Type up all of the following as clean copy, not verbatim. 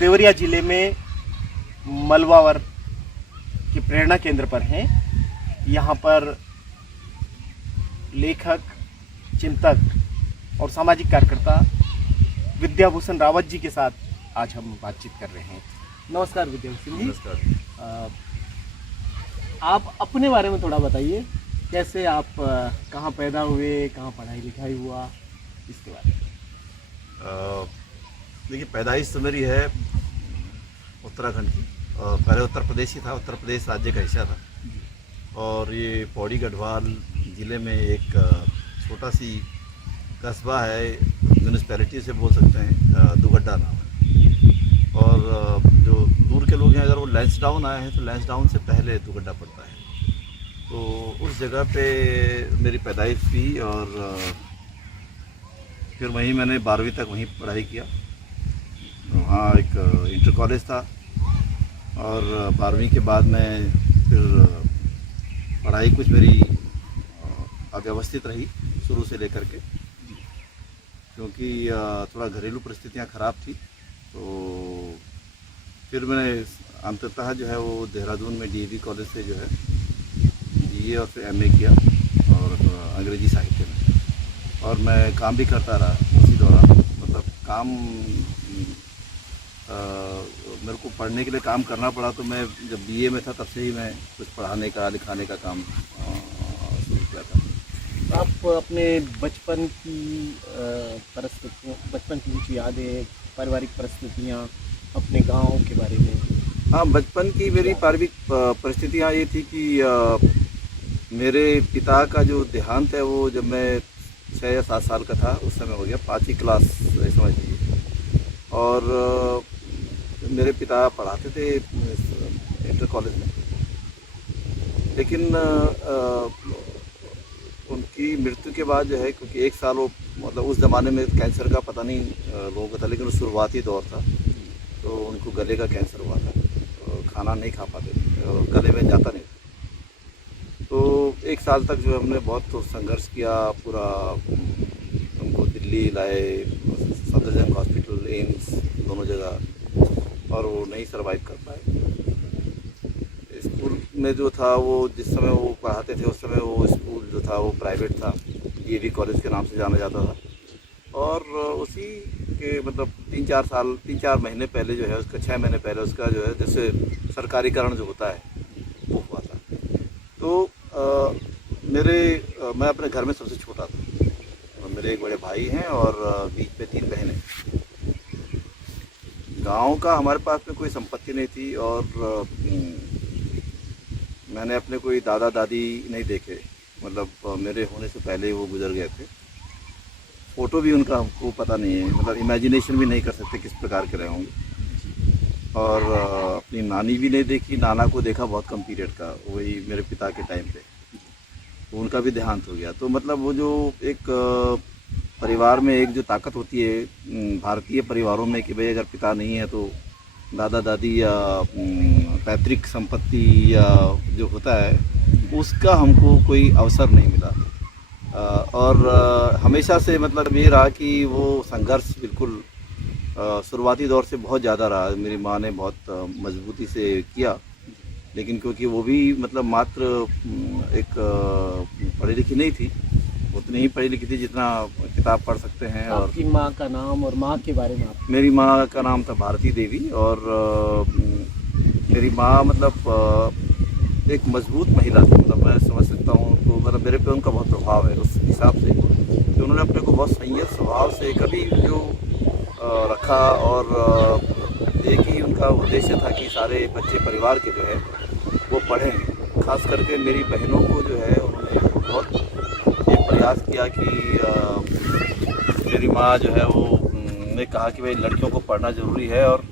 देवरिया जिले में मलवावर के प्रेरणा केंद्र पर हैं। यहाँ पर लेखक, चिंतक और सामाजिक कार्यकर्ता विद्याभूषण रावत जी के साथ आज हम बातचीत कर रहे हैं। नमस्कार विद्याभूषण जी। नमस्कार। आप अपने बारे में थोड़ा बताइए, कैसे आप कहाँ पैदा हुए, कहाँ पढ़ाई लिखाई हुआ, इसके बारे में। देखिए, पैदाइश तो मेरी है उत्तराखंड की, और पहले उत्तर प्रदेश ही था। उत्तर प्रदेश राज्य का हिस्सा था, और ये पौड़ी गढ़वाल ज़िले में एक छोटा सी कस्बा है, म्यूनिसपैलिटी से बोल सकते हैं, दुगड्डा नाम है। और जो दूर के लोग हैं, अगर वो लैंसडाउन आए हैं तो लैंसडाउन से पहले दुगड्डा पड़ता है। तो उस जगह पे मेरी पैदाइश हुई, और फिर वहीं मैंने 12वीं तक वहीं पढ़ाई किया। वहाँ एक इंटर कॉलेज था, और 12वीं के बाद मैं फिर पढ़ाई कुछ मेरी अव्यवस्थित रही शुरू से लेकर के, क्योंकि थोड़ा घरेलू परिस्थितियाँ ख़राब थी। तो फिर मैंने अंततः जो है वो देहरादून में डीएवी कॉलेज से जो है बीए और फिर एमए किया, और अंग्रेजी साहित्य में। और मैं काम भी करता रहा उसी दौरान। मतलब काम मेरे को पढ़ने के लिए काम करना पड़ा, तो मैं जब बीए में था तब से ही मैं कुछ पढ़ाने का, लिखाने का काम शुरू किया था। आप अपने बचपन की परिस्थितियों, बचपन की कुछ यादें, पारिवारिक परिस्थितियाँ, अपने गांव के बारे में। हाँ, बचपन की मेरी पारिवारिक परिस्थितियाँ ये थी कि मेरे पिता का जो देहांत है वो जब मैं 6 या 7 साल का था उस समय हो गया, 5वीं क्लास समझ लीजिए। और मेरे पिता पढ़ाते थे इंटर कॉलेज में, लेकिन उनकी मृत्यु के बाद जो है, क्योंकि 1 साल वो, मतलब उस ज़माने में कैंसर का पता नहीं लोगों को था, लेकिन वो शुरुआती दौर था, तो उनको गले का कैंसर हुआ था। तो खाना नहीं खा पाते थे और गले में जाता नहीं था। तो 1 साल तक जो हमने बहुत संघर्ष किया, पूरा उनको दिल्ली लाए, सफदरजंग हॉस्पिटल, एम्स, दोनों जगह, और वो नहीं सर्वाइव कर पाए। स्कूल में जो था वो, जिस समय वो पढ़ाते थे उस समय वो स्कूल जो था वो प्राइवेट था, डीएवी कॉलेज के नाम से जाना जाता था। और उसी के मतलब 3-4 महीने पहले जो है उसका, 6 महीने पहले उसका जो है, जैसे सरकारीकरण जो होता है वो हुआ था। तो मैं अपने घर में सबसे छोटा था, और मेरे एक बड़े भाई हैं और बीच में 3 बहनें। गांव का हमारे पास में कोई संपत्ति नहीं थी, और मैंने अपने कोई दादा दादी नहीं देखे, मतलब मेरे होने से पहले वो गुजर गए थे। फ़ोटो भी उनका हमको पता नहीं है, मतलब इमेजिनेशन भी नहीं कर सकते किस प्रकार के रहे होंगे। और अपनी नानी भी नहीं देखी, नाना को देखा बहुत कम पीरियड का, वही मेरे पिता के टाइम पे, तो उनका भी देहांत हो गया। तो मतलब वो जो एक परिवार में एक जो ताकत होती है भारतीय परिवारों में, कि भाई अगर पिता नहीं है तो दादा दादी या पैतृक संपत्ति या जो होता है उसका हमको कोई अवसर नहीं मिला। और हमेशा से मतलब ये रहा कि वो संघर्ष बिल्कुल शुरुआती दौर से बहुत ज़्यादा रहा। मेरी माँ ने बहुत मजबूती से किया, लेकिन क्योंकि वो भी मतलब मात्र एक पढ़ी लिखी नहीं थी, उतनी ही पढ़ी लिखी थी जितना किताब पढ़ सकते हैं। और आपकी माँ का नाम और माँ के बारे में आप। मेरी माँ का नाम था भारती देवी, और मेरी माँ मतलब एक मजबूत महिला थी। मतलब मैं समझ सकता हूँ उनको, मतलब मेरे पे उनका बहुत प्रभाव है उस हिसाब से कि उन्होंने अपने को बहुत संयत स्वभाव से कभी जो रखा। और एक ही उनका उद्देश्य था कि सारे बच्चे परिवार के जो है वो पढ़ें। खास करके मेरी बहनों को जो है उन्होंने बहुत ये प्रयास किया कि मेरी माँ जो है वो ने कहा कि भाई लड़कियों को पढ़ना ज़रूरी है, और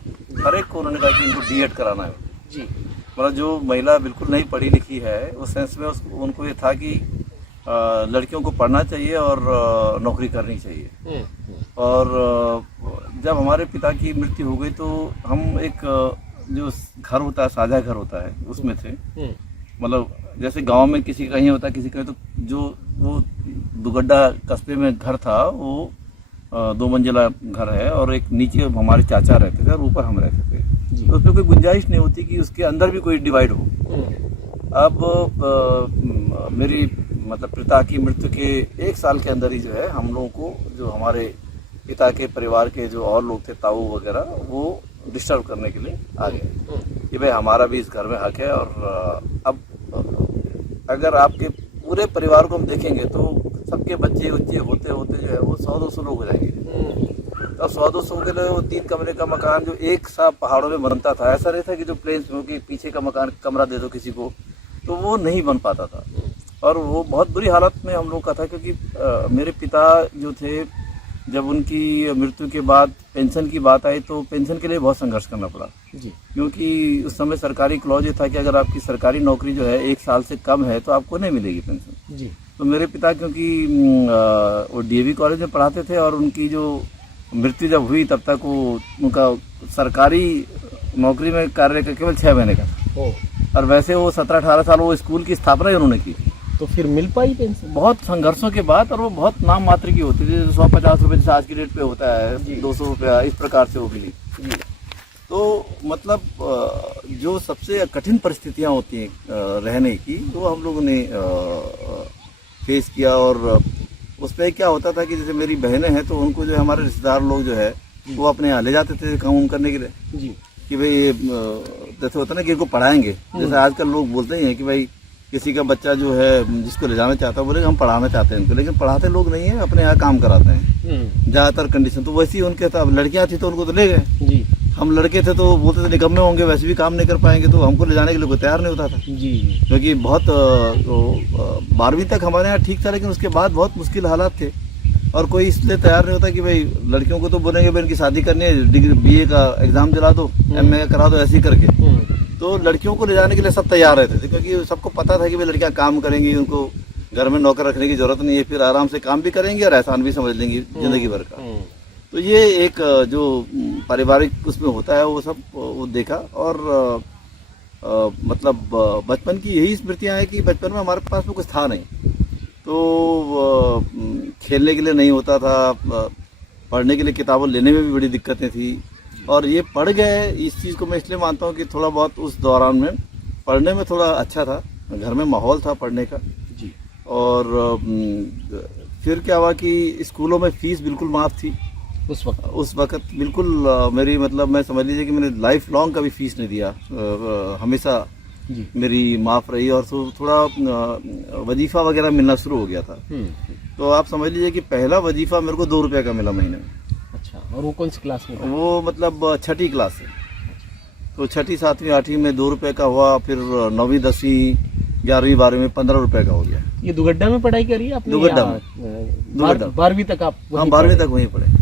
हर एक को उन्होंने कहा कि इनको बीएड कराना है जी। मतलब जो महिला बिल्कुल नहीं पढ़ी लिखी है उस सेंस में उनको ये था कि लड़कियों को पढ़ना चाहिए और नौकरी करनी चाहिए। और जब हमारे पिता की मृत्यु हो गई तो हम एक जो घर होता है, साझा घर होता है, उसमें थे। मतलब जैसे गांव में किसी का ही होता है, किसी का, तो जो वो दुगड्डा कस्बे में घर था वो 2 मंजिला घर है और एक नीचे हमारे चाचा रहते थे और ऊपर हम रहते थे। जी। तो उसमें कोई गुंजाइश नहीं होती कि उसके अंदर भी कोई डिवाइड हो। अब मेरी मतलब पिता की मृत्यु के 1 साल के अंदर ही जो है हम लोगों को, जो हमारे पिता के परिवार के जो और लोग थे, ताऊ वगैरह, वो डिस्टर्ब करने के लिए आ गए कि भाई हमारा भी इस घर में हक है। और अब अगर आपके पूरे परिवार को हम देखेंगे तो सबके बच्चे होते होते जो है वो 100-200 लोग हो जाएंगे। अब 100-200 के लिए वो 3 कमरे का मकान जो एक सा पहाड़ों में बनता था, ऐसा नहीं था कि जो प्लेन्स में कि पीछे का मकान कमरा दे दो किसी को, तो वो नहीं बन पाता था। और वो बहुत बुरी हालत में हम लोग का था, क्योंकि मेरे पिता जो थे, जब उनकी मृत्यु के बाद पेंशन की बात आई तो पेंशन के लिए बहुत संघर्ष करना पड़ा जी। क्योंकि उस समय सरकारी क्लॉज ये था कि अगर आपकी सरकारी नौकरी जो है 1 साल से कम है तो आपको नहीं मिलेगी पेंशन जी। तो मेरे पिता क्योंकि वो डीएवी कॉलेज में पढ़ाते थे और उनकी जो मृत्यु जब हुई तब तक वो उनका सरकारी नौकरी में कार्य केवल 6 महीने का था ओ, और वैसे वो 17-18 साल वो स्कूल की स्थापना ही उन्होंने की। तो फिर मिल पाई पेंशन? बहुत संघर्षों के बाद, और वो बहुत नाम मात्र की होती थी, 150 रुपये जैसे आज की डेट पे होता जी। है, 200 रुपया, इस प्रकार से वो मिली। जी। तो मतलब जो सबसे कठिन परिस्थितियां होती हैं रहने की, वो हम लोगों ने फेस किया। और उसमें क्या होता था कि जैसे मेरी बहनें हैं तो उनको जो है हमारे रिश्तेदार लोग जो है वो अपने यहाँ ले जाते थे काम करने के लिए जी। कि भाई ये जैसे होता है ना कि इनको पढ़ाएंगे, जैसे आजकल लोग बोलते ही हैं कि भाई किसी का बच्चा जो है जिसको ले जाना चाहता है, बोले हम पढ़ाना चाहते हैं इनको, लेकिन पढ़ाते लोग नहीं है, अपने यहाँ काम कराते हैं ज़्यादातर कंडीशन। तो वैसी उनके था, लड़कियाँ थी तो उनको तो ले गए जी। हम लड़के थे तो बोलते थे निकम्मे होंगे, वैसे भी काम नहीं कर पाएंगे, तो हमको ले जाने के लिए कोई तैयार नहीं होता था जी। क्योंकि बहुत 12वीं तक हमारे यहाँ ठीक था, लेकिन उसके बाद बहुत मुश्किल हालात थे और कोई इसलिए तैयार नहीं होता कि भाई लड़कियों को तो बोलेंगे भाई इनकी शादी करनी है, डिग्री BA का एग्जाम दिला दो, MA का करा दो, ऐसे ही करके। तो लड़कियों को ले जाने के लिए सब तैयार रहते थे क्योंकि सबको पता था कि भाई लड़कियां काम करेंगी, उनको घर में नौकर रखने की जरूरत नहीं है, फिर आराम से काम भी करेंगी और एहसान भी समझ लेंगी जिंदगी भर का। तो ये एक जो पारिवारिक उसमें होता है वो सब वो देखा। और मतलब बचपन की यही स्मृतियां हैं कि बचपन में हमारे पास में कुछ था नहीं, तो खेलने के लिए नहीं होता था, पढ़ने के लिए किताबें लेने में भी बड़ी दिक्कतें थी। और ये पढ़ गए, इस चीज़ को मैं इसलिए मानता हूँ कि थोड़ा बहुत उस दौरान में पढ़ने में थोड़ा अच्छा था, घर में माहौल था पढ़ने का जी। और फिर क्या हुआ कि स्कूलों में फीस बिल्कुल माफ़ थी उस वक्त बिल्कुल। मेरी मतलब मैं समझ लीजिए कि मैंने लाइफ लॉन्ग कभी फीस नहीं दिया, हमेशा जी। मेरी माफ़ रही। और थोड़ा वजीफ़ा वगैरह मिलना शुरू हो गया था। तो आप समझ लीजिए कि पहला वजीफ़ा मेरे को 2 रुपये का मिला महीने में। अच्छा, और वो कौन सी क्लास में था? वो मतलब 6ठी क्लास से, तो 6ठी 7वीं 8वीं में 2 रुपये का हुआ, फिर 9वीं 10वीं 11वीं 12वीं में 15 रुपये का हो गया। ये दुगड्डा में पढ़ाई करी आपने? दुगड्डा में। 12वीं तक आप? हम 12वीं तक वहीं पढ़े।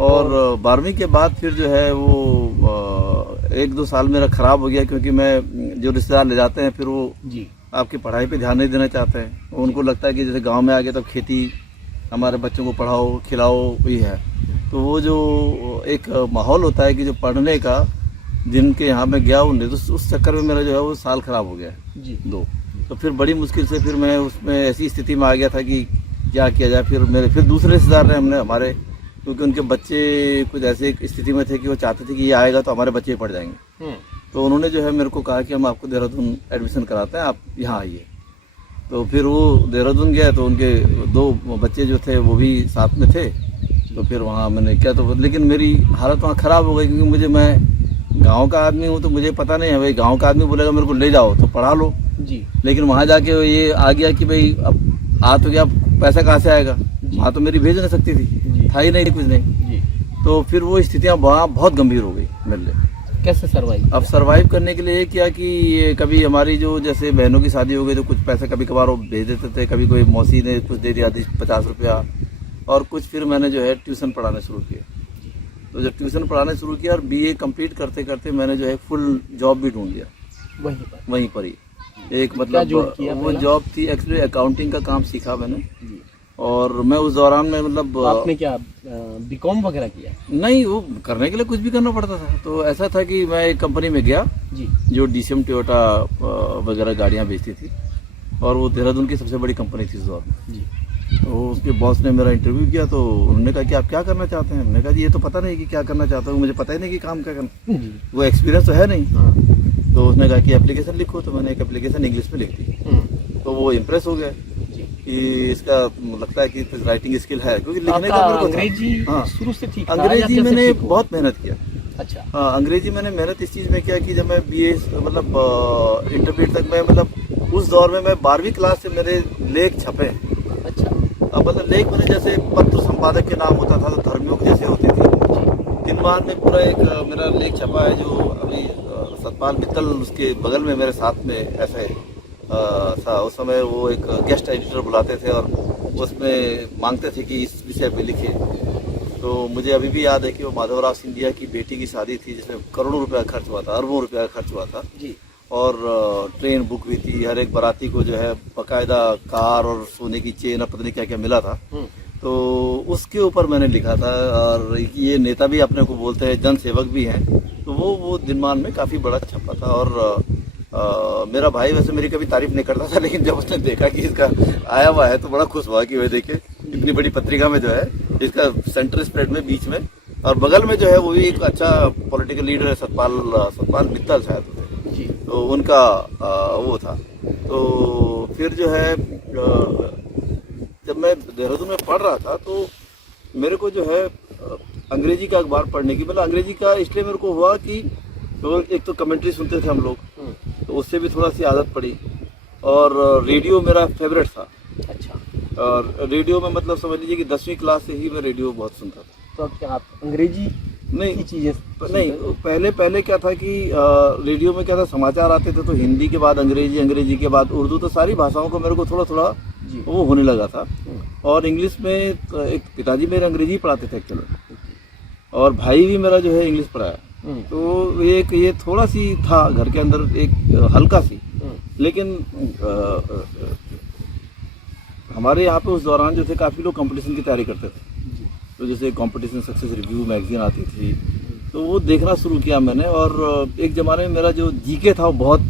और 12वीं के बाद फिर जो है वो 1-2 साल मेरा खराब हो गया क्योंकि मैं जो रिश्तेदार ले जाते हैं फिर वो जी आपकी पढ़ाई पे ध्यान नहीं देना चाहते हैं। उनको लगता है कि जैसे गांव में आ गए तब खेती, हमारे बच्चों को पढ़ाओ खिलाओ, वही है। तो वो जो एक माहौल होता है कि जो पढ़ने का, जिनके यहाँ मैं गया हूँ, तो उस चक्कर में मेरा जो है वो साल खराब हो गया जी 2। तो फिर बड़ी मुश्किल से फिर मैं उसमें ऐसी स्थिति में आ गया था कि क्या किया जाए। फिर दूसरे रिश्तेदार ने हमने हमारे, क्योंकि उनके बच्चे कुछ ऐसे स्थिति में थे कि वो चाहते थे कि ये आएगा तो हमारे बच्चे पढ़ जाएंगे, तो उन्होंने जो है मेरे को कहा कि हम आपको देहरादून एडमिशन कराते हैं, आप यहाँ आइए। तो फिर वो देहरादून गया तो उनके 2 बच्चे जो थे वो भी साथ में थे। तो फिर वहाँ मैंने क्या, तो लेकिन मेरी हालत वहाँ ख़राब हो गई क्योंकि मैं गांव का आदमी हूँ, तो मुझे पता नहीं है भाई, गांव का आदमी बोलेगा मेरे को ले जाओ तो पढ़ा लो जी। लेकिन वहाँ जाके ये आ गया कि भाई अब आ तो गया, पैसा कहाँ से आएगा, वहाँ तो मेरी भेज नहीं सकती थी, था ही नहीं कुछ नहीं जी। तो फिर वो स्थितियाँ वहाँ बहुत गंभीर हो गई मेरे लिए। कैसे सर्वाइव? अब सर्वाइव करने के लिए ये किया कि कभी हमारी जो जैसे बहनों की शादी हो गई तो कुछ पैसा कभी कभार वो भेज देते थे, कभी कोई मौसी ने कुछ दे दिया 50 रुपया, और कुछ फिर मैंने जो है ट्यूशन पढ़ाने शुरू किए। तो जब ट्यूशन पढ़ाने शुरू किया और BA कंप्लीट करते करते मैंने जो है फुल जॉब भी ढूंढ लिया वहीं पर ही। एक मतलब वो जॉब थी एक्चुअली अकाउंटिंग का काम सीखा मैंने। और मैं उस दौरान में मतलब आपने क्या BCom वगैरह किया? नहीं, वो करने के लिए कुछ भी करना पड़ता था। तो ऐसा था कि मैं एक कंपनी में गया जी, जो DCM टोयोटा वगैरह गाड़ियाँ बेचती थी, और वो देहरादून की सबसे बड़ी कंपनी थी उस दौर में जी। तो उसके बॉस ने मेरा इंटरव्यू किया, तो उन्होंने कहा कि आप क्या करना चाहते हैं। मैंने कहा जी ये तो पता नहीं कि क्या करना चाहता हूँ, मुझे पता ही नहीं कि काम क्या करना, जी। वो एक्सपीरियंस तो है नहीं। हाँ। तो उसने कहा कि एप्लीकेशन लिखो, तो मैंने एक एप्लीकेशन इंग्लिश में लिख दी। तो वो इम्प्रेस हो गया जी। कि इसका लगता है कि राइटिंग स्किल है, क्योंकि लिखने का आपका मेरे को था। अंग्रेजी हाँ। शुरू से ठीक था या अंग्रेजी कैसे मैंने ठीक हुआ? बहुत मेहनत किया। अच्छा। हाँ, अंग्रेजी मैंने मेहनत इस चीज़ में किया कि जब मैं बीए मतलब इंटरमीडिएट तक मैं मतलब उस दौर में मैं 12वीं क्लास से मेरे लेख छपे हैं। अच्छा। अब मतलब लेख मैंने जैसे पत्र संपादक के नाम होता था तो धर्मयुग जैसे होती थी, दिनमान में पूरा एक मेरा लेख छपा है, जो अभी सतपाल मित्तल उसके बगल में मेरे साथ में ऐसे था। उस समय वो एक गेस्ट एडिटर बुलाते थे और उसमें मांगते थे कि इस विषय पे लिखे। तो मुझे अभी भी याद है कि वो माधवराव सिंधिया की बेटी की शादी थी, जिसमें करोड़ों रुपया खर्च हुआ था, अरबों रुपया खर्च हुआ था जी। और ट्रेन बुक हुई थी, हर एक बाराती को जो है बकायदा कार और सोने की चेन और पता नहीं क्या क्या मिला था। तो उसके ऊपर मैंने लिखा था, और ये नेता भी अपने को बोलते हैं, जन सेवक भी हैं, तो वो दिनमान में काफ़ी बड़ा छपा था। और मेरा भाई वैसे मेरी कभी तारीफ नहीं करता था, लेकिन जब उसने देखा कि इसका आया हुआ है तो बड़ा खुश हुआ कि वह देखे इतनी बड़ी पत्रिका में जो है इसका सेंटर स्प्रेड में बीच में, और बगल में जो है वो भी एक अच्छा पॉलिटिकल लीडर है, सतपाल मित्तल शायद जी। तो उनका वो था। तो फिर जो है जब मैं देहरादून में पढ़ रहा था तो मेरे को जो है अंग्रेजी का अखबार पढ़ने की, मतलब अंग्रेजी का इसलिए मेरे को हुआ कि तो एक तो कमेंट्री सुनते थे हम लोग, तो उससे भी थोड़ा सी आदत पड़ी, और रेडियो मेरा फेवरेट था। अच्छा। और रेडियो में मतलब समझ लीजिए कि 10वीं क्लास से ही मैं रेडियो बहुत सुनता था। तो अब क्या आप अंग्रेजी नहीं की चीजें नहीं, पहले क्या था कि रेडियो में क्या था, समाचार आते थे तो हिंदी के बाद अंग्रेजी, अंग्रेजी के बाद उर्दू, तो सारी भाषाओं को मेरे को थोड़ा थोड़ा जी। वो होने लगा था। और इंग्लिश में एक पिताजी मेरे अंग्रेजी पढ़ाते थे एक्चुअली, और भाई भी मेरा जो है इंग्लिश पढ़ाया। तो ये थोड़ा सी था घर के अंदर एक हल्का सी, लेकिन हमारे यहाँ पे उस दौरान जो थे काफ़ी लोग कंपटीशन की तैयारी करते थे। तो जैसे कंपटीशन सक्सेस रिव्यू मैगजीन आती थी, तो वो देखना शुरू किया मैंने। और एक ज़माने में मेरा जो जीके था वो बहुत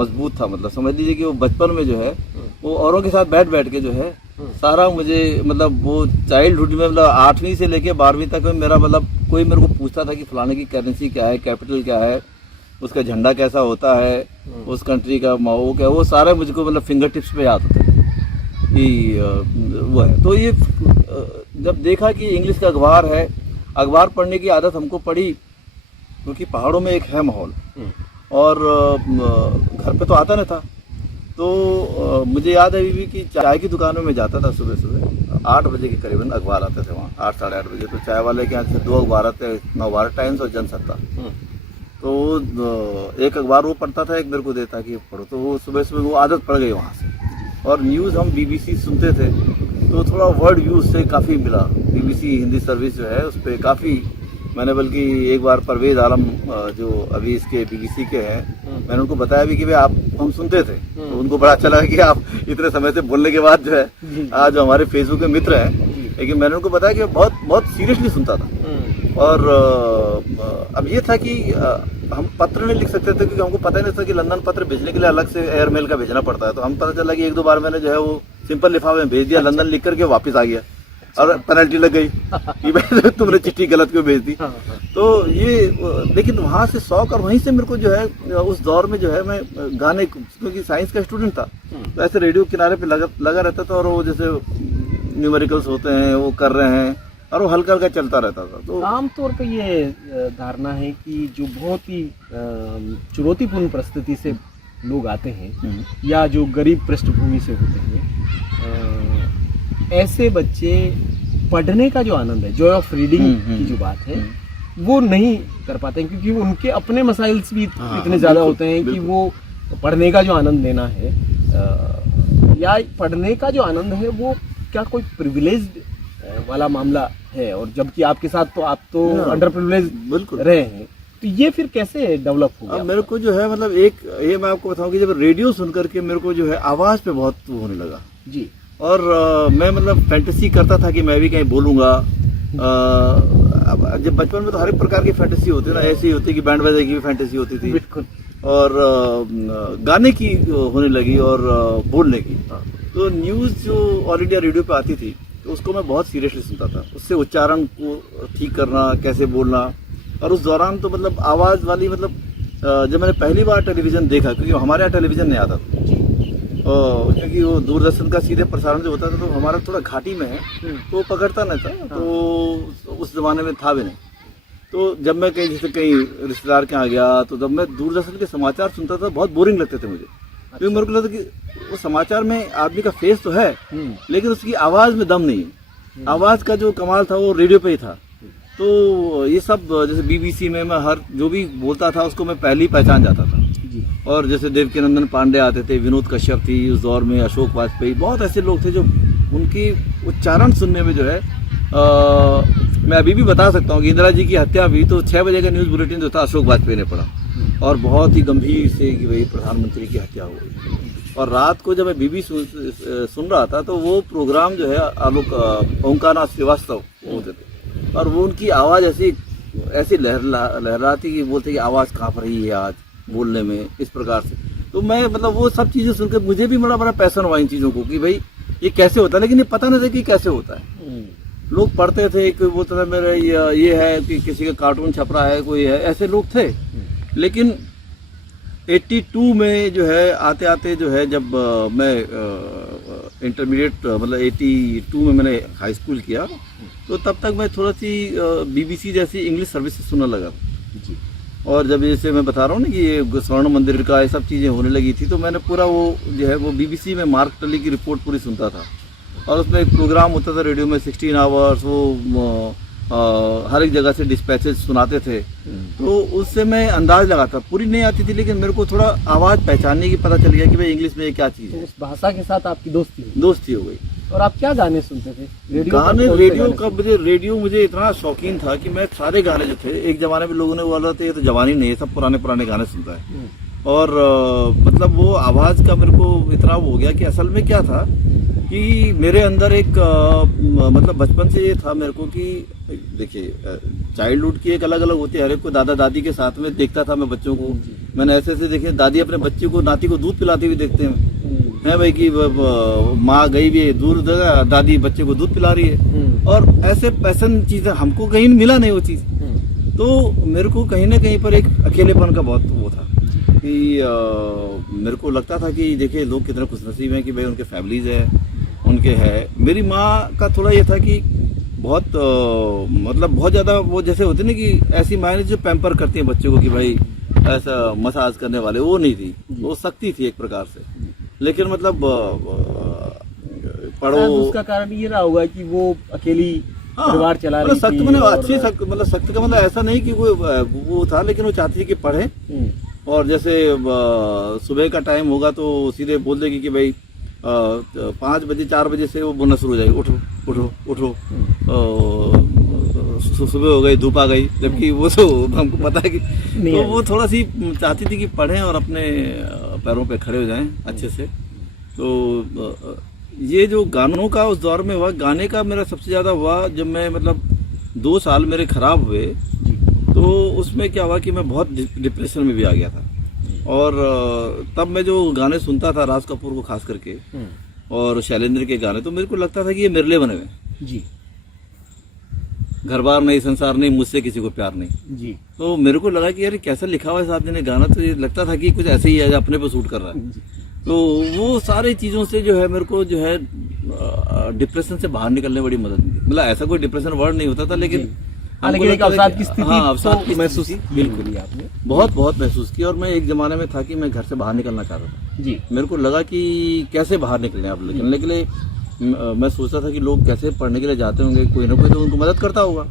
मजबूत था, मतलब समझ लीजिए कि वो बचपन में जो है वो औरों के साथ बैठ के जो है सारा मुझे, मतलब वो चाइल्डहुड में, मतलब 8वीं से लेके 12वीं तक में मेरा, मतलब कोई मेरे को पूछता था कि फलाने की करेंसी क्या है, कैपिटल क्या है, उसका झंडा कैसा होता है, उस कंट्री का वो क्या, वो सारा मुझको मतलब फिंगर टिप्स पे याद होता है कि वो है। तो ये जब देखा कि इंग्लिश का अखबार है, अखबार पढ़ने की आदत हमको पड़ी, क्योंकि पहाड़ों में एक है माहौल, और घर पे तो आता नहीं था। तो मुझे याद है अभी भी कि चाय की दुकानों में जाता था सुबह 8 बजे के करीबन अखबार आते थे वहाँ, 8 साढ़े 8 बजे। तो चाय वाले के यहाँ से 2 अखबार आते, नवभारत टाइम्स और जनसत्ता। तो एक अखबार वो पढ़ता था, एक मेरे को देता कि पढ़ो। तो वो सुबह वो आदत पड़ गई वहाँ से। और न्यूज़ हम BBC सुनते थे, तो थोड़ा वर्ड यूज़ से काफ़ी मिला। BBC हिंदी सर्विस जो है उस पर काफ़ी मैंने, बल्कि एक बार परवेज आलम जो अभी इसके BBC के हैं, मैंने उनको बताया भी कि भाई आप हम सुनते थे। तो उनको बड़ा अच्छा लगा कि आप इतने समय से बोलने के बाद जो है आज जो हमारे फेसबुक के मित्र हैं, लेकिन मैंने उनको बताया कि बहुत बहुत सीरियसली सुनता था। और अब ये था कि हम पत्र नहीं लिख सकते थे, क्योंकि हमको पता ही नहीं था कि लंदन पत्र भेजने के लिए अलग से एयरमेल का भेजना पड़ता है। तो हम पता चला कि 1-2 बार मैंने जो है वो सिंपल लिफाफे में भेज दिया, लंदन लिख करके वापस आ गया, और पेनल्टी लग गई कि भाई तुमने चिट्ठी गलत क्यों भेज दी। तो ये, लेकिन वहाँ से शौक, और वहीं से मेरे को जो है उस दौर में जो है मैं गाने, क्योंकि साइंस का स्टूडेंट था, तो ऐसे रेडियो किनारे पे लगा रहता था, और वो जैसे न्यूमेरिकल्स होते हैं वो कर रहे हैं, और वो हल्का हल्का चलता रहता था। तो आमतौर पर ये धारणा है कि जो बहुत ही चुनौतीपूर्ण परिस्थिति से लोग आते हैं या जो गरीब पृष्ठभूमि से होते हैं, ऐसे बच्चे पढ़ने का जो आनंद है, जॉय ऑफ रीडिंग की जो बात है, वो नहीं कर पाते हैं, क्योंकि उनके अपने मसाइल्स भी इतने ज़्यादा होते हैं कि वो पढ़ने का जो आनंद लेना है, या पढ़ने का जो आनंद है वो क्या कोई प्रिविलेज्ड वाला मामला है, और जबकि आपके साथ तो आप तो अंडर प्रिविलेज बिल्कुल रहे हैं। तो ये फिर कैसे डेवलप हो गया? मेरे को जो है, मतलब एक ये मैं आपको बताऊं कि जब रेडियो सुन करके मेरे को जो है आवाज़ पे बहुत होने लगा जी। और मैं मतलब फैंटेसी करता था कि मैं भी कहीं बोलूँगा। जब बचपन में तो हर एक प्रकार की फैंटेसी होती है ना, ऐसी होती है कि बैंड बजाने की भी फैंटेसी होती थी, बिल्कुल, और गाने की होने लगी, और बोलने की। तो तो न्यूज़ जो ऑल इंडिया रेडियो पे आती थी तो उसको मैं बहुत सीरियसली सुनता था। उससे उच्चारण को ठीक करना, कैसे बोलना, और उस दौरान तो मतलब आवाज़ वाली मतलब जब मैंने पहली बार टेलीविज़न देखा, क्योंकि हमारे यहाँ टेलीविज़न नहीं आता था, क्योंकि वो दूरदर्शन का सीधे प्रसारण जो होता था तो हमारा थोड़ा घाटी में है तो वो पकड़ता नहीं था, तो उस ज़माने में था भी नहीं। तो जब मैं कहीं जैसे कहीं रिश्तेदार के यहाँ गया तो जब मैं दूरदर्शन के समाचार सुनता था बहुत बोरिंग लगते थे मुझे, क्योंकि मेरे को लगता कि वो समाचार में आदमी का फेस तो है लेकिन उसकी आवाज़ में दम नहीं है। आवाज़ का जो कमाल था वो रेडियो पे ही था। तो ये सब जैसे बीबीसी में मैं हर जो भी बोलता था उसको मैं पहले ही पहचान जाता था। और जैसे देवकीनंदन पांडे आते थे, विनोद कश्यप थी उस दौर में, अशोक वाजपेयी, बहुत ऐसे लोग थे जो उनकी उच्चारण सुनने में जो है मैं अभी भी बता सकता हूँ कि इंदिरा जी की हत्या हुई तो 6 बजे का न्यूज़ बुलेटिन जो था अशोक वाजपेयी ने पढ़ा और बहुत ही गंभीर से कि भाई प्रधानमंत्री की हत्या हो गई। और रात को जब मैं बीबी सुन रहा था तो वो प्रोग्राम जो है आलोक ओंकारनाथ श्रीवास्तव होते थे और वो उनकी आवाज़ ऐसी लहराती कि बोलते कि आवाज़ काँप रही है आज बोलने में, इस प्रकार से। तो मैं मतलब वो सब चीज़ें सुनकर मुझे भी बड़ा पैसन हुआ इन चीज़ों को कि भाई ये कैसे होता है, लेकिन ये पता नहीं था कि कैसे होता है। लोग पढ़ते थे, कोई बोलता था मेरा ये है कि किसी का कार्टून छप रहा है, कोई है, ऐसे लोग थे। लेकिन 82 में जो है आते आते जो है जब मैं इंटरमीडिएट मतलब 82 में मैंने हाई स्कूल किया तो तब तक मैं थोड़ा सी बीबीसी जैसी इंग्लिश सर्विसेज सुनने लगा जी। और जब जैसे मैं बता रहा हूँ ना कि ये स्वर्ण मंदिर का ये सब चीज़ें होने लगी थी तो मैंने पूरा वो जो है वो बीबीसी में मार्क टली की रिपोर्ट पूरी सुनता था। और उसमें एक प्रोग्राम होता था रेडियो में 16 आवर्स, वो हर एक जगह से डिस्पैचेज सुनाते थे। तो उससे मैं अंदाज लगाता, पूरी नहीं आती थी लेकिन मेरे को थोड़ा आवाज़ पहचानने की पता चल गया कि भाई इंग्लिश में ये क्या चीज़ है। उस भाषा के साथ आपकी दोस्ती हो गई। और आप क्या गाने सुनते थे? रेडियो मुझे इतना शौकीन था कि मैं सारे गाने जो थे, एक जमाने में लोगों ने बोला था ये तो जवानी नहीं है, सब पुराने गाने सुनता है। और मतलब वो आवाज़ का मेरे को इतना हो गया कि असल में क्या था कि मेरे अंदर एक मतलब बचपन से ये था मेरे को कि देखिए चाइल्डहुड की एक अलग अलग होती है, हर एक को दादा दादी के साथ में देखता था मैं बच्चों को। मैंने ऐसे देखे दादी अपने बच्चे को नाती को दूध पिलाते हुए देखते हैं भाई कि माँ गई भी दूर जगह, दादी बच्चे को दूध पिला रही है। और ऐसे पैसन चीज़ें हमको कहीं मिला नहीं वो चीज़। तो मेरे को कहीं ना कहीं पर एक अकेलेपन का बहुत वो था कि मेरे को लगता था कि देखिए लोग कितने खुशनसीब हैं कि भाई उनके फैमिलीज है, उनके है। मेरी माँ का थोड़ा ये था कि बहुत मतलब बहुत ज़्यादा वो जैसे होते ना कि ऐसी मायने जो पैम्पर करती हैं बच्चों को कि भाई ऐसा मसाज करने वाले, वो नहीं थी, वो सख्ती थी एक प्रकार से। लेकिन मतलब पढ़ो, उसका कारण ये रहा होगा कि वो अकेली परिवार चला रही थी। सख्त मतलब अच्छी सख्त मतलब सख्त का मतलब ऐसा नहीं कि कोई वो था, लेकिन वो चाहती थी कि पढ़े। और जैसे सुबह का टाइम होगा तो सीधे बोल देगी कि भाई 5 बजे 4 बजे से वो बोलना शुरू हो जाएगी, उठो उठो उठो। सुबह हो गई, धूप आ गई, जबकि वो तो हमको पता है कि तो वो थोड़ा सी चाहती थी कि पढ़ें और अपने पैरों पे खड़े हो जाएं अच्छे से। तो ये जो गानों का उस दौर में हुआ, गाने का मेरा सबसे ज़्यादा हुआ जब मैं मतलब 2 साल मेरे खराब हुए तो उसमें क्या हुआ कि मैं बहुत डिप्रेशन में भी आ गया था। और तब मैं जो गाने सुनता था राज कपूर को खास करके और शैलेंद्र के गाने, तो मेरे को लगता था कि ये मेरे लिए बने हुए जी। घर बार नहीं, संसार नहीं, मुझसे किसी को प्यार नहीं जी। तो मेरे को लगा कि यार कैसा लिखा हुआ है इस आदमी ने गाना, तो ये लगता था कि कुछ ऐसे ही है अपने पे सूट कर रहा है। तो वो सारी चीज़ों से जो है मेरे को जो है डिप्रेशन से बाहर निकलने में बड़ी मदद मिली। मतलब ऐसा कोई डिप्रेशन वर्ड नहीं होता था, लेकिन एक अवसाद की स्थिति अवसाद महसूस की, बिल्कुल आपने बहुत महसूस की। और मैं एक जमाने में था कि मैं घर से बाहर निकलना चाहता था जी। मेरे को लगा कि कैसे बाहर निकलें आप, निकलने के लिए मैं सोचता था कि लोग कैसे पढ़ने के लिए जाते होंगे, कोई ना कोई तो उनको मदद करता होगा।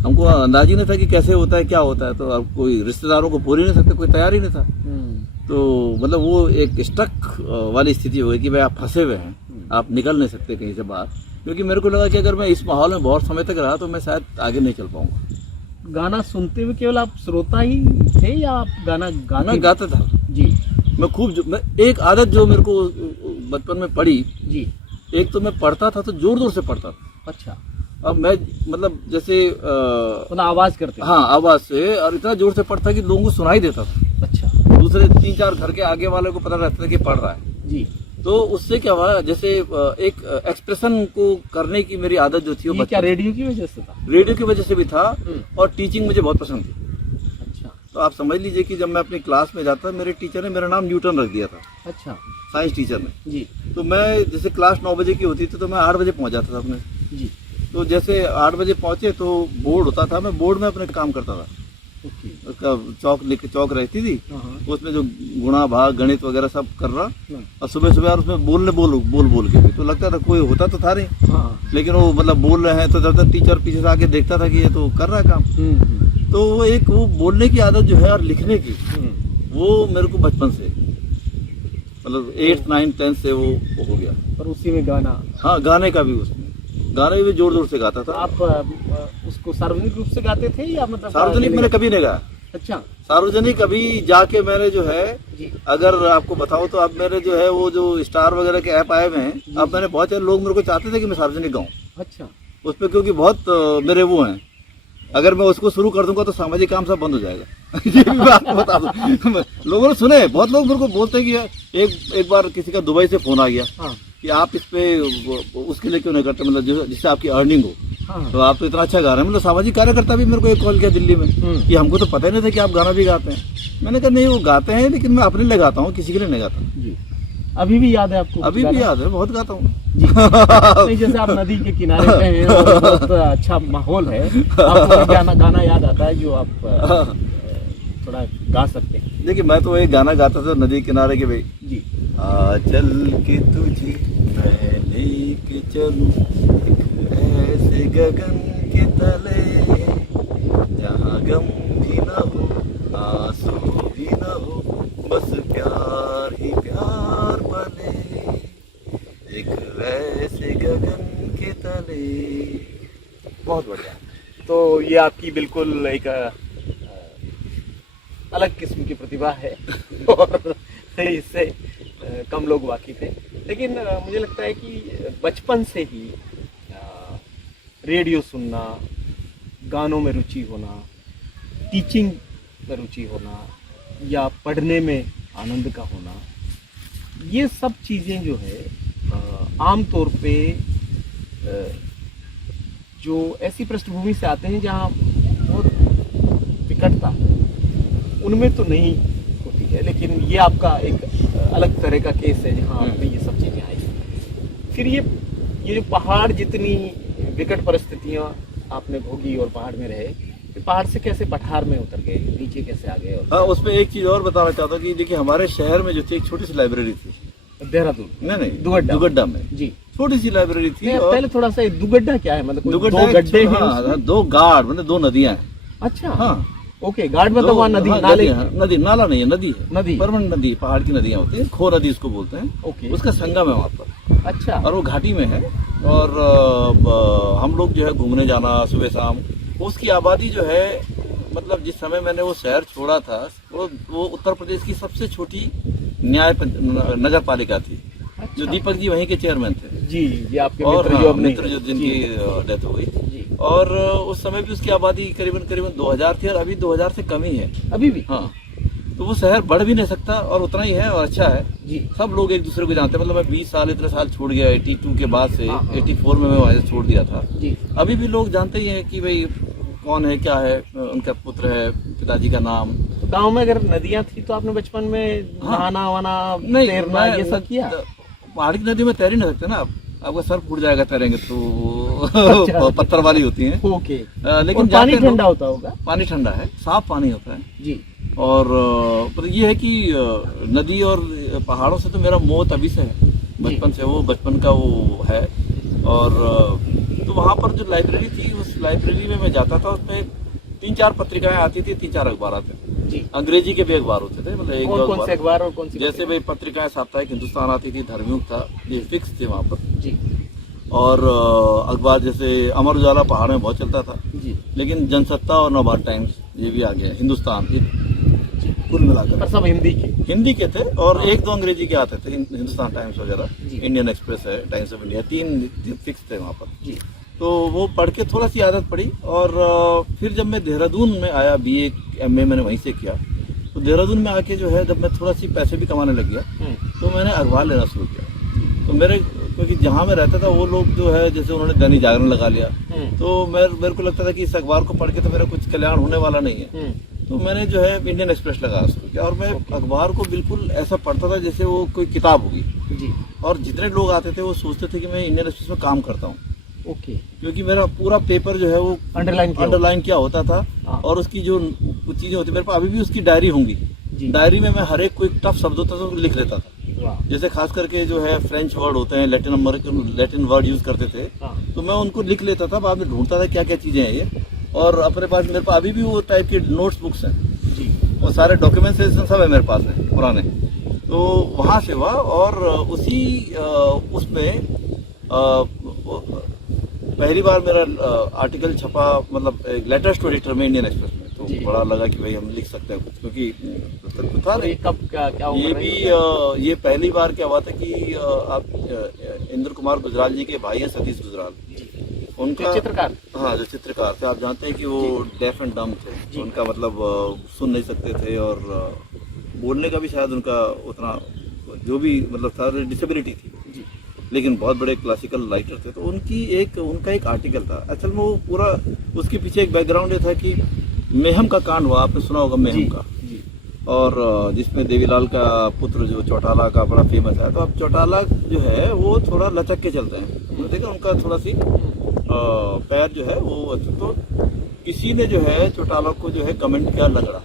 हमको अंदाज ही नहीं था कि कैसे होता है, क्या होता है। तो अब कोई रिश्तेदारों को बोल ही नहीं सकते, कोई तैयार ही नहीं था। तो मतलब वो एक स्टक वाली स्थिति हो गई कि भाई आप फंसे हुए हैं, आप निकल नहीं सकते कहीं से बाहर। क्योंकि मेरे को लगा कि अगर मैं इस माहौल में बहुत समय तक रहा तो मैं शायद आगे नहीं चल पाऊंगा। गाना सुनते हुए केवल आप श्रोता ही थे या आप गाना गाता था जी? मैं खूब एक आदत जो मेरे को बचपन में पड़ी जी, एक तो मैं पढ़ता था तो जोर जोर से पढ़ता था। अच्छा। अब मैं मतलब जैसे मतलब आवाज करते? हाँ, आवाज से, और इतना जोर से पढ़ता कि लोगों को सुनाई देता था। अच्छा। दूसरे 3-4 घर के आगे वाले को पता रहता था कि पढ़ रहा है जी। तो उससे क्या हुआ, जैसे एक एक्सप्रेशन को करने की मेरी आदत जो थी वो ये क्या बचपन- रेडियो की वजह से था? रेडियो की वजह से भी था, और टीचिंग मुझे बहुत पसंद थी। अच्छा तो आप समझ लीजिए कि जब मैं अपनी क्लास में जाता, मेरे टीचर ने मेरा नाम न्यूटन रख दिया था, अच्छा साइंस टीचर ने। जी तो मैं जैसे क्लास 9 बजे की होती थी तो मैं 8 बजे पहुंच जाता था अपने। जी तो जैसे 8 बजे पहुंचे तो बोर्ड होता था, मैं बोर्ड में अपने काम करता था। ओके उसका चौक रहती थी, हाँ उसमें जो गुणा भाग गणित वगैरह सब कर रहा, हाँ और सुबह सुबह और उसमें बोल के भी तो लगता था कोई होता तो था नहीं, हाँ लेकिन वो मतलब बोल रहे हैं तो जब तक टीचर पीछे से आके देखता था कि ये तो कर रहा है काम। तो वो एक वो बोलने की आदत जो है और लिखने की, वो मेरे को बचपन से मतलब 8th 9th 10th से वो हो गया। और उसी में गाना। हाँ, गाने का भी, उसमें गाने भी जोर जोर से गाता तो था। आप उसको सार्वजनिक रूप से गाते थे या मतलब सार्वजनिक मैंने कभी नहीं गाया। अच्छा सार्वजनिक अभी जाके मैंने जो है, जी अगर आपको बताऊं तो अब मेरे जो है वो जो स्टार वगैरह के ऐप आए हुए हैं, अब मैंने बहुत सारे लोग मेरे को चाहते थे कि मैं सार्वजनिक गाऊं अच्छा उस पर, क्योंकि बहुत मेरे वो हैं, अगर मैं उसको शुरू कर दूंगा तो सामाजिक काम सब बंद हो जाएगा। ये भी बात बता दूं, लोगों ने सुने, बहुत लोग मेरे को बोलते हैं कि एक बार किसी का दुबई से फोन आ गया हाँ कि आप इस पे उसके लिए क्यों नहीं करते, मतलब जिससे आपकी अर्निंग हो, हाँ तो आप तो इतना अच्छा गा रहे हैं। मतलब सामाजिक कार्यकर्ता भी मेरे को एक कॉल किया दिल्ली में कि हमको तो पता ही नहीं था कि आप गाना भी गाते हैं। मैंने कहा नहीं, वो गाते हैं लेकिन मैं अपने लिए गाता हूँ, किसी के लिए नहीं गाता। जी अभी भी याद है आपको? अभी भी याद है, बहुत गाता हूँ। नहीं, जैसे आप नदी के किनारे पे हैं और बहुत अच्छा माहौल है, आपको गाना याद आता है जो आप थोड़ा गा सकते हैं? देखिए, मैं तो एक गाना गाता था नदी किनारे के भाई, जी आ चल के तुझे मैं लेके चलूं एक ऐसे गगन के तले, जहाँ गम भी न हो आंसू भी न हो, बस प्यार ही प्यार बने, एक वैसे गगन के तले। बहुत बढ़िया। तो ये आपकी बिल्कुल एक अलग किस्म की प्रतिभा है और इससे कम लोग वाकिफ हैं, लेकिन मुझे लगता है कि बचपन से ही रेडियो सुनना, गानों में रुचि होना, टीचिंग में रुचि होना या पढ़ने में आनंद का होना, ये सब चीज़ें जो है आम तौर पे जो ऐसी पृष्ठभूमि से आते हैं जहाँ बहुत विकटता उनमें तो नहीं होती है, लेकिन ये आपका एक अलग तरह का केस है जहाँ आप में ये सब चीज़ें आई। फिर ये जो पहाड़ जितनी विकट परिस्थितियाँ आपने भोगी और पहाड़ में रहे, फिर पहाड़ से कैसे पठार में उतर गए, नीचे कैसे आ गए? और हाँ, उसमें एक चीज और बताना चाहता हूँ कि देखिए, हमारे शहर में जो थी एक छोटी सी लाइब्रेरी थी, देहरादून नहीं दुगड्डा में जी, छोटी सी लाइब्रेरी थी। नहीं, और पहले थोड़ा सा दुगड्डा क्या है, मतलब कोई दुगड्डा दो गड्ढे हैं हाँ, उसमें? दो गाड़, मतलब दो नदियां हैं। अच्छा हाँ, ओके, गाड़ मतलब वहाँ नदी, हाँ, नाले? नदी, नाला नहीं है, नदी है, नदी। परमानेंट नदी, पहाड़ की नदियां होती है, खो नदी उसको बोलते हैं। ओके, उसका संगम है वहाँ पर, अच्छा, और वो घाटी में है। और हम लोग जो है घूमने जाना सुबह शाम, उसकी आबादी जो है, मतलब जिस समय मैंने वो शहर छोड़ा था, वो उत्तर प्रदेश की सबसे छोटी नगर पालिका थी, जो दीपक जी वहीं के चेयरमैन थे। जी ये आपके और मित्र हाँ, जो अब नहीं मित्र जो जिनकी डेथ हो गई, जी, और उस समय भी उसकी आबादी करीबन 2000 थी, और अभी 2000 से कम ही है अभी भी? हाँ, तो वो शहर बढ़ भी नहीं सकता और उतना ही है, और अच्छा है। जी, सब लोग एक दूसरे को जानते हैं। मतलब मैं 20 साल इतने साल छोड़ गया, 82 के बाद से, हाँ, हाँ। 84 में मैं वहाँ से छोड़ दिया था। जी, अभी भी लोग जानते ही हैं कि भाई कौन है, क्या है, उनका पुत्र है, पिताजी का नाम। तो गांव में अगर नदियां थी तो आपने बचपन में हाँ। नहाना वाना, नहीं, तैरना, ये सब किया? पहाड़ी की नदी में तैर ही नहीं सकते ना आप, आपका सर फूट जाएगा तैरेंगे तो। अच्छा। पत्थर वाली होती हैं। ओके, लेकिन और पानी जाते लोग- ठंडा होता होगा? पानी ठंडा है, साफ पानी होता है। जी, और पर ये है कि नदी और पहाड़ों से तो मेरा मोह तभी से है, बचपन से, वो बचपन का वो है। और तो वहाँ पर जो लाइब्रेरी थी, उस लाइब्रेरी में मैं जाता था, उसमें 3-4 पत्रिकाएं आती थी, 3-4 अखबार आते थे। जी, अंग्रेजी के भी अखबार होते थे, मतलब एक दो कौन से अखबार और कौन सी जैसे भाई पत्रिकाएं साप्ताहिक हिंदुस्तान आती थी, धर्मयुग था, ये फिक्स थे वहाँ पर। जी, और अखबार जैसे अमर उजाला पहाड़ में बहुत चलता था, जी, लेकिन जनसत्ता और नवभारत टाइम्स ये भी आ गया, हिंदुस्तान, ये कुल मिलाकर पर सब हिंदी के थे। और एक दो अंग्रेजी के आते थे, हिंदुस्तान टाइम्स वगैरह, जी। इंडियन एक्सप्रेस है, टाइम्स ऑफ इंडिया, 3 फिक्स थे वहाँ पर। जी, तो वो पढ़ के थोड़ा सी आदत पड़ी। और फिर जब मैं देहरादून में आया, BA MA मैंने वहीं से किया, तो देहरादून में आके जो है, जब मैं थोड़ा सी पैसे भी कमाने लग गया, तो मैंने अखबार लेना शुरू किया। तो क्योंकि जहाँ मैं रहता था वो लोग जो है जैसे उन्होंने दैनिक जागरण लगा लिया, तो मेरे को लगता था कि इस अखबार को पढ़ के तो मेरा कुछ कल्याण होने वाला नहीं है। तो मैंने जो है इंडियन एक्सप्रेस लगाया शुरू किया और मैं अखबार को बिल्कुल ऐसा पढ़ता था जैसे वो कोई किताब होगी जी। और जितने लोग आते थे वो सोचते थे कि मैं इंडियन एक्सप्रेस में काम करता हूँ। ओके। क्योंकि मेरा पूरा पेपर जो है वो अंडरलाइन किया होता था हाँ। और उसकी जो कुछ चीजें होती मेरे पास अभी भी उसकी डायरी होंगी। डायरी में मैं हर एक कोई टफ शब्द होता था तो लिख लेता था। जैसे खास करके जो है फ्रेंच वर्ड होते हैं, लैटिन वर्ड यूज करते थे, तो मैं उनको लिख लेता था, बाद में ढूंढता था क्या क्या चीजें हैं ये। और अपने पास मेरे पास अभी भी वो टाइप की नोट्स बुक्स हैं जी, और सारे डॉक्यूमेंटेशन सब है मेरे पास में पुराने। तो वहाँ से हुआ और उसी उसमें पहली बार मेरा आर्टिकल छपा, मतलब एक लेटेस्ट एडिटर में इंडियन एक्सप्रेस में। तो बड़ा लगा कि भाई हम लिख सकते हैं कुछ, क्योंकि था नहीं। कब क्या ये भी ये पहली बार क्या हुआ था कि आप इंद्र कुमार गुजराल जी के भाई हैं सतीश गुजराल, उनका चित्रकार, हाँ जो चित्रकार थे, आप जानते हैं कि वो डेफ एंड डम्ब थे, तो उनका मतलब सुन नहीं सकते थे और बोलने का भी शायद उनका उतना जो भी मतलब था डिसेबिलिटी थी जी, लेकिन बहुत बड़े क्लासिकल राइटर थे। तो उनका एक आर्टिकल था, असल में वो पूरा उसके पीछे एक बैकग्राउंड ये था कि मेहम का कांड हुआ, आपने सुना होगा मेहम का जी। और जिसमें देवीलाल का पुत्र जो चौटाला का बड़ा फेमस है। तो अब चौटाला जो है वो थोड़ा लचक के चलते हैं, देखा उनका थोड़ा सी पैर जो है वो, तो किसी ने जो है चौटाला को जो है कमेंट किया लगड़ा,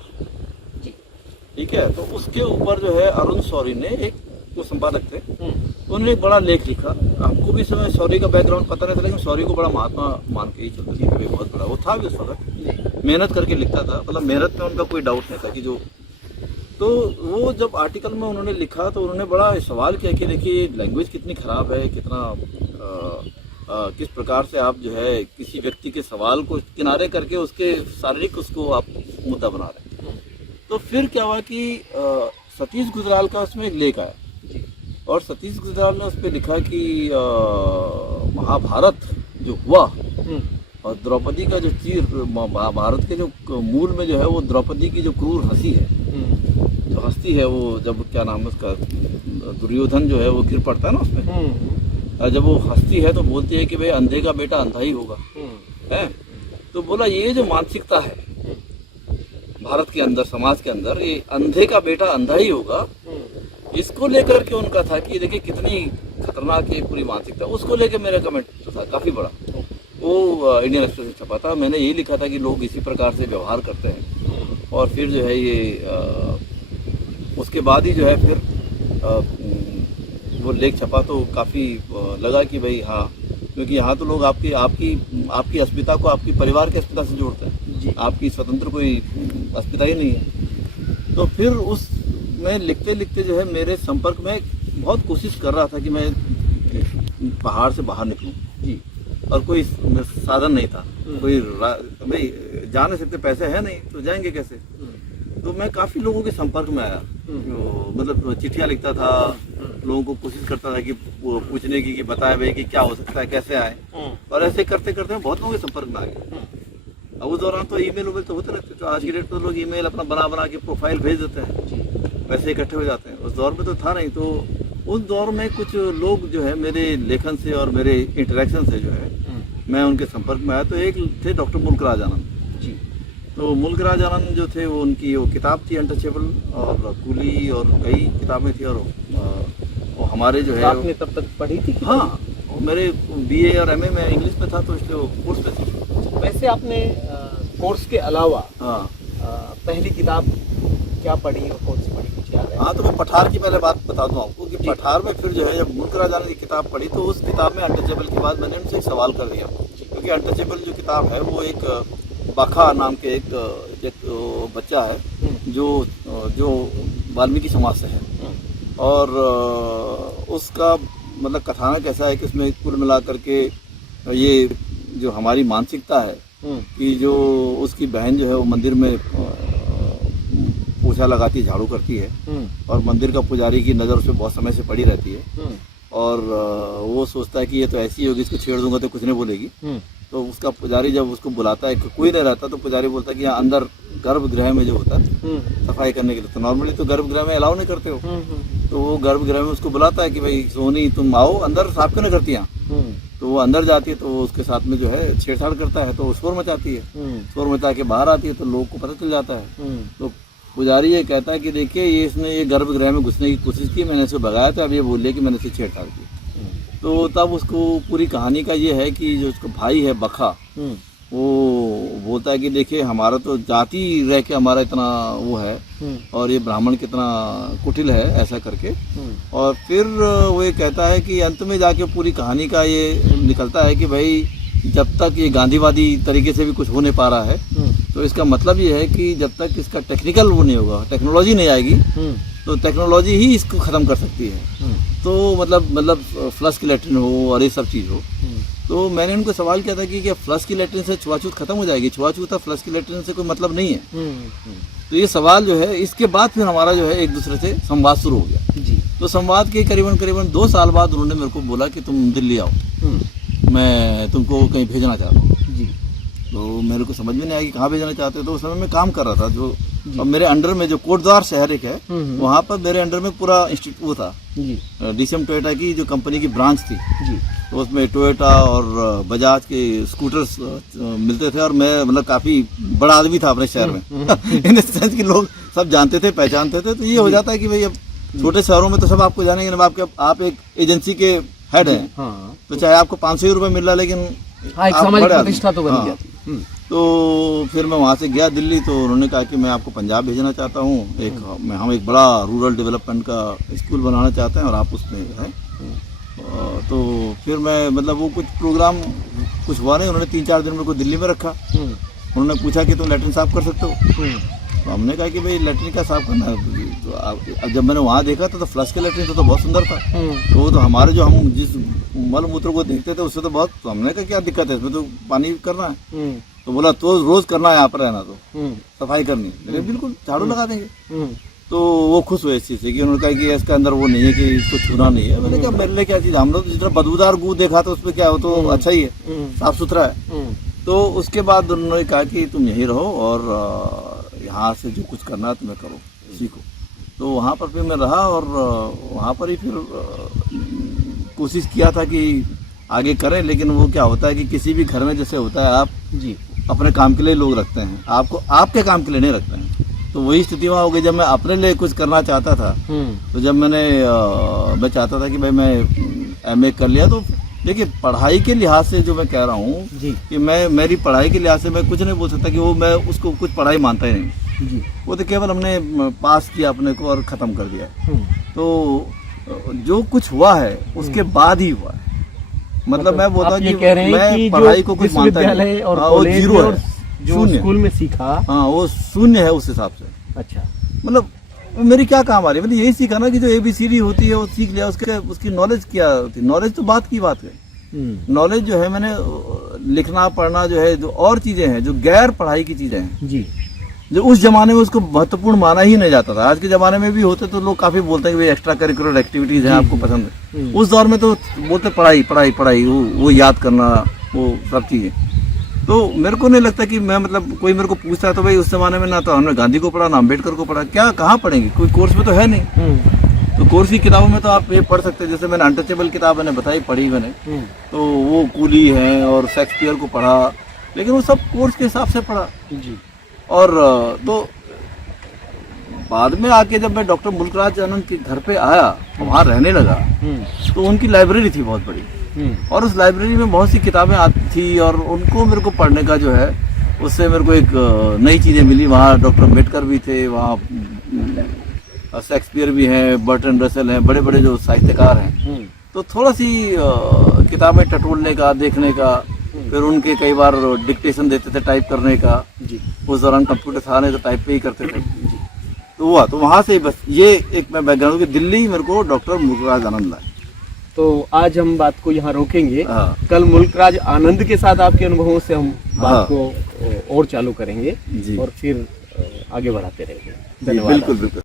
ठीक है। तो उसके ऊपर जो है अरुण शौरी ने एक वो संपादक थे, उन्होंने एक बड़ा लेख लिखा। आपको भी समय शौरी का बैकग्राउंड पता नहीं था, लेकिन शौरी को बड़ा महात्मा मान के ही चलते थे, बहुत बड़ा वो था भी उस वक्त, मेहनत करके लिखता था, मतलब मेहनत में उनका कोई डाउट नहीं था कि जो। तो वो जब आर्टिकल में उन्होंने लिखा तो उन्होंने बड़ा सवाल किया कि देखिए लैंग्वेज कितनी खराब है, कितना किस प्रकार से आप जो है किसी व्यक्ति के सवाल को किनारे करके उसके शारीरिक उसको आप मुद्दा बना रहे हैं। तो फिर क्या हुआ कि सतीश गुजराल का उसमें एक लेख आया और सतीश गुजराल ने उस पर लिखा कि महाभारत जो हुआ और द्रौपदी का जो महाभारत के जो मूल में जो है वो द्रौपदी की जो क्रूर हंसी है, जो हंसती है वो, जब क्या नाम है उसका, दुर्योधन जो है वो गिर पड़ता है ना उसमें, जब वो हंसती है तो बोलती है कि भाई अंधे का बेटा अंधा ही होगा, है। तो बोला ये जो मानसिकता है भारत के अंदर, समाज के अंदर, ये अंधे का बेटा अंधा ही होगा, इसको लेकर के उनका था कि देखिए कितनी खतरनाक है पूरी मानसिकता। उसको लेकर मेरा कमेंट था काफी बड़ा, वो इंडियन एक्सप्रेस में छपा था। मैंने यही लिखा था कि लोग इसी प्रकार से व्यवहार करते हैं। और फिर जो है ये उसके बाद ही जो है फिर वो लेख छपा तो काफी लगा कि भाई हाँ, क्योंकि यहाँ तो लोग आपकी अस्मिता को आपकी परिवार की अस्मिता से जोड़ते हैं, आपकी स्वतंत्र कोई अस्मिता ही नहीं है। तो फिर उस मैं लिखते लिखते जो है मेरे संपर्क में बहुत कोशिश कर रहा था कि मैं पहाड़ से बाहर निकलूं जी, और कोई साधन नहीं था, कोई भाई जा नहीं सकते, पैसे है नहीं तो जाएंगे कैसे। तो मैं काफी लोगों के संपर्क में आया, मतलब चिट्ठियां लिखता था, लोगों को कोशिश करता था कि पूछने की कि बताए भाई कि क्या हो सकता है, कैसे आए, और ऐसे करते करते बहुत लोगों के संपर्क में आ गए। अब उस दौरान तो ईमेल उमेल तो होते रहते, तो आज की डेट में लोग ईमेल अपना बना के प्रोफाइल भेज देते हैं, पैसे इकट्ठे हो जाते हैं। उस दौर में तो था नहीं। तो उस दौर में कुछ लोग जो है मेरे लेखन से और मेरे इंटरेक्शन से जो है मैं उनके संपर्क में आया। तो एक थे डॉक्टर मुल्कराज आनंद जी। तो मुल्कराज आनंद जो थे वो उनकी वो किताब थी अनटचेबल, और कूली और कई किताबें थी, और वो हमारे जो है आपने तब तक पढ़ी थी? हाँ, मेरे BA और MA में इंग्लिश में था, तो इसलिए वो कोर्स पे थी। वैसे आपने कोर्स के अलावा हाँ पहली किताब क्या पढ़ी और कौन सी पढ़ी, कुछ याद है? हाँ, तो मैं पठार की पहले बात बता दूं आपको कि पठार में फिर जो है जब मुल्कराज आनंद की किताब पढ़ी तो उस किताब में अनटचेबल के बाद मैंने उनसे एक सवाल कर दिया, क्योंकि अनटचेबल जो किताब है वो एक बाखा नाम के एक बच्चा है जो वाल्मीकि समाज से है, और उसका मतलब कथानक ऐसा है कि उसमें कुल मिलाकर के ये जो हमारी मानसिकता है कि जो उसकी बहन जो है वो मंदिर में पोछा लगाती है, झाड़ू करती है, और मंदिर का पुजारी की नज़र उस पर बहुत समय से पड़ी रहती है, और वो सोचता है कि ये तो ऐसी होगी, इसको छेड़ दूंगा तो कुछ नहीं बोलेगी। तो उसका पुजारी जब उसको बुलाता है, कोई नहीं रहता, तो पुजारी बोलता है कि यहाँ अंदर गर्भगृह में जो होता है सफाई करने के लिए, तो नॉर्मली तो गर्भगृह में अलाउ नहीं करते हो, तो वो गर्भगृह में उसको बुलाता है कि भाई सोनी तुम आओ अंदर, साफ क्यों नहीं करती यहाँ। तो वो अंदर जाती है तो उसके साथ में जो है छेड़छाड़ करता है, तो वो शोर मचाती है। शोर मचा के बाहर आती है तो लोगों को पता चल जाता है। तो पुजारी ये कहता है कि देखिए ये गर्भगृह में घुसने की कोशिश की, मैंने इसे भगाया था, अब ये बोल लिया कि मैंने इसे छेड़छाड़ की। तो तब उसको पूरी कहानी का ये है कि जो उसका भाई है बखा, वो बोलता है कि देखिए हमारा तो जाति रह के हमारा इतना वो है और ये ब्राह्मण कितना कुटिल है, ऐसा करके। और फिर वो ये कहता है कि अंत में जाके पूरी कहानी का ये निकलता है कि भाई जब तक ये गांधीवादी तरीके से भी कुछ हो नहीं पा रहा है, तो इसका मतलब ये है कि जब तक इसका टेक्निकल वो नहीं होगा, टेक्नोलॉजी नहीं आएगी, तो टेक्नोलॉजी ही इसको ख़त्म कर सकती है। तो मतलब फ्लश की लैट्रिन हो और ये सब चीज़ हो। तो मैंने उनको सवाल किया था कि क्या फ्लश की लैट्रिन से छुआछूत खत्म हो जाएगी? छुआछूत फ्लश की लैट्रिन से कोई मतलब नहीं है। तो ये सवाल जो है, इसके बाद फिर हमारा जो है एक दूसरे से संवाद शुरू हो गया जी। तो संवाद के करीबन 2 साल बाद उन्होंने मेरे को बोला कि तुम दिल्ली आओ, मैं तुमको कहीं भेजना चाहता हूँ जी। तो मेरे को समझ में नहीं आया कि कहाँ भेजना चाहते हो। तो उस समय मैं काम कर रहा था जो, और मेरे अंडर में जो कोटद्वार शहर एक है, वहाँ पर मेरे अंडर में पूरा इंस्टीट्यूट वो था जी, डीसीएम टोयोटा की जो कंपनी की ब्रांच थी जी। तो उसमें टोयोटा और बजाज के स्कूटर्स मिलते थे, और मैं मतलब काफ़ी बड़ा आदमी था अपने शहर में इन सेंस कि लोग सब जानते थे, पहचानते थे। तो ये हो जाता है कि भाई अब छोटे शहरों में तो सब आपको जानेंगे ना, आप एक एजेंसी के हेड हैं, तो चाहे आपको 500 रुपये मिल रहा है, लेकिन एक सामाजिक प्रतिष्ठा तो बन जाती। तो फिर मैं वहाँ से गया दिल्ली, तो उन्होंने कहा कि मैं आपको पंजाब भेजना चाहता हूँ, हम एक बड़ा रूरल डेवलपमेंट का स्कूल बनाना चाहते हैं और आप उसमें हैं। तो फिर मैं मतलब वो कुछ प्रोग्राम कुछ हुआ नहीं, उन्होंने 3-4 दिन मेरे को दिल्ली में रखा। उन्होंने पूछा कि तुम लैट्रिन साफ कर सकते हो? तो हमने कहा कि भाई लैट्रिन का साफ करना है। तो अब जब मैंने वहाँ देखा तो फ्लश के लैट्रिन तो बहुत सुंदर था। तो हमारे जो हम जिस मल मूत्र को देखते थे उससे तो बहुत, तो हमने कहा क्या दिक्कत है इसमें, तो पानी करना है। तो बोला तो रोज करना है, यहाँ पर रहना, तो सफाई करनी है, बिल्कुल झाड़ू लगा देंगे। तो वो खुश हुए इस चीज़ से कि उन्होंने कहा कि इसके अंदर वो नहीं है कि इसको छूना नहीं है। मैंने कहा मेरे लिए क्या चीज़, हम लोग जिस तरह बदबूदार गू देखा तो उसमें क्या हो, तो अच्छा ही है, साफ सुथरा है। तो उसके बाद उन्होंने कहा कि तुम यहीं रहो और यहाँ से जो कुछ करना है तुम्हें करो, सीखो। तो वहाँ पर फिर मैं रहा और वहाँ पर ही फिर कोशिश किया था कि आगे करें। लेकिन वो क्या होता है कि किसी भी घर में जैसे होता है, आप जी अपने काम के लिए लोग रखते हैं, आपको आपके काम के लिए नहीं रखते हैं। तो वही स्थिति वहाँ हो गई जब मैं अपने लिए कुछ करना चाहता था। तो जब मैं चाहता था कि भाई मैं एमए कर लिया, तो देखिए पढ़ाई के लिहाज से जो मैं कह रहा हूँ कि मेरी पढ़ाई के लिहाज से मैं कुछ नहीं बोल सकता कि वो मैं उसको कुछ पढ़ाई मानता ही नहीं जी। वो तो केवल हमने पास किया अपने को और ख़त्म कर दिया। तो जो कुछ हुआ है उसके बाद ही हुआ है। मतलब मैं बोलता कि मैं पढ़ाई को कुछ मानता नहीं, वो जीरो है, जो स्कूल में सीखा, हाँ वो शून्य है उस हिसाब से। अच्छा, मतलब मेरी क्या काम आ रही है, मतलब यही सीखा ना कि जो ABCD होती है वो सीख लिया, उसकी नॉलेज क्या होती है। नॉलेज तो बात की बात है, नॉलेज जो है मैंने लिखना पढ़ना जो है, जो और चीजें हैं जो गैर पढ़ाई की चीजें हैं जी, जो उस जमाने में उसको महत्वपूर्ण माना ही नहीं जाता था। आज के जमाने में भी होते तो लोग काफी बोलते हैं कि एक्स्ट्रा करिकुलर एक्टिविटीज हैं, आपको पसंद है। उस दौर में तो बोलते पढ़ाई पढ़ाई पढ़ाई, वो याद करना, वो सब चीजें। तो मेरे को नहीं लगता कि मैं मतलब कोई मेरे को पूछता है तो भाई उस जमाने में ना तो हमने गांधी को पढ़ा ना अम्बेडकर को पढ़ा, क्या कहाँ पढ़ेंगे, कोई कोर्स में तो है नहीं। तो कोर्स की किताबों में तो आप ये पढ़ सकते हैं, जैसे मैंने अनटचेबल किताब मैंने बताई पढ़ी मैंने, तो वो कूली है और शेक्सपियर को पढ़ा, लेकिन वो सब कोर्स के हिसाब से पढ़ा जी। और तो बाद में आके जब मैं डॉक्टर मुल्कराज आनंद के घर पे आया, वहाँ रहने लगा, तो उनकी लाइब्रेरी थी बहुत बड़ी, और उस लाइब्रेरी में बहुत सी किताबें आती थी, और उनको मेरे को पढ़ने का जो है उससे मेरे को एक नई चीज़ें मिली। वहाँ डॉक्टर अम्बेडकर भी थे, वहाँ शेक्सपियर भी हैं, बर्टन रसेल हैं, बड़े बड़े जो साहित्यकार हैं। तो थोड़ा सी किताबें टटोलने का, देखने का, फिर उनके कई बार डिक्टेशन देते थे टाइप करने का जी। उस दौरान कंप्यूटर था नहीं तो टाइप पे ही करते थे जी। तो हुआ, तो वहाँ से बस ये एक मैं बैकग्राउंड की दिल्ली मेरे को डॉक्टर मुल्कराज आनंद लाए। तो आज हम बात को यहाँ रोकेंगे, कल मुल्कराज आनंद के साथ आपके अनुभवों से हम बात को और चालू करेंगे और फिर आगे बढ़ाते रहेंगे। धन्यवाद। बिल्कुल बिल्कुल।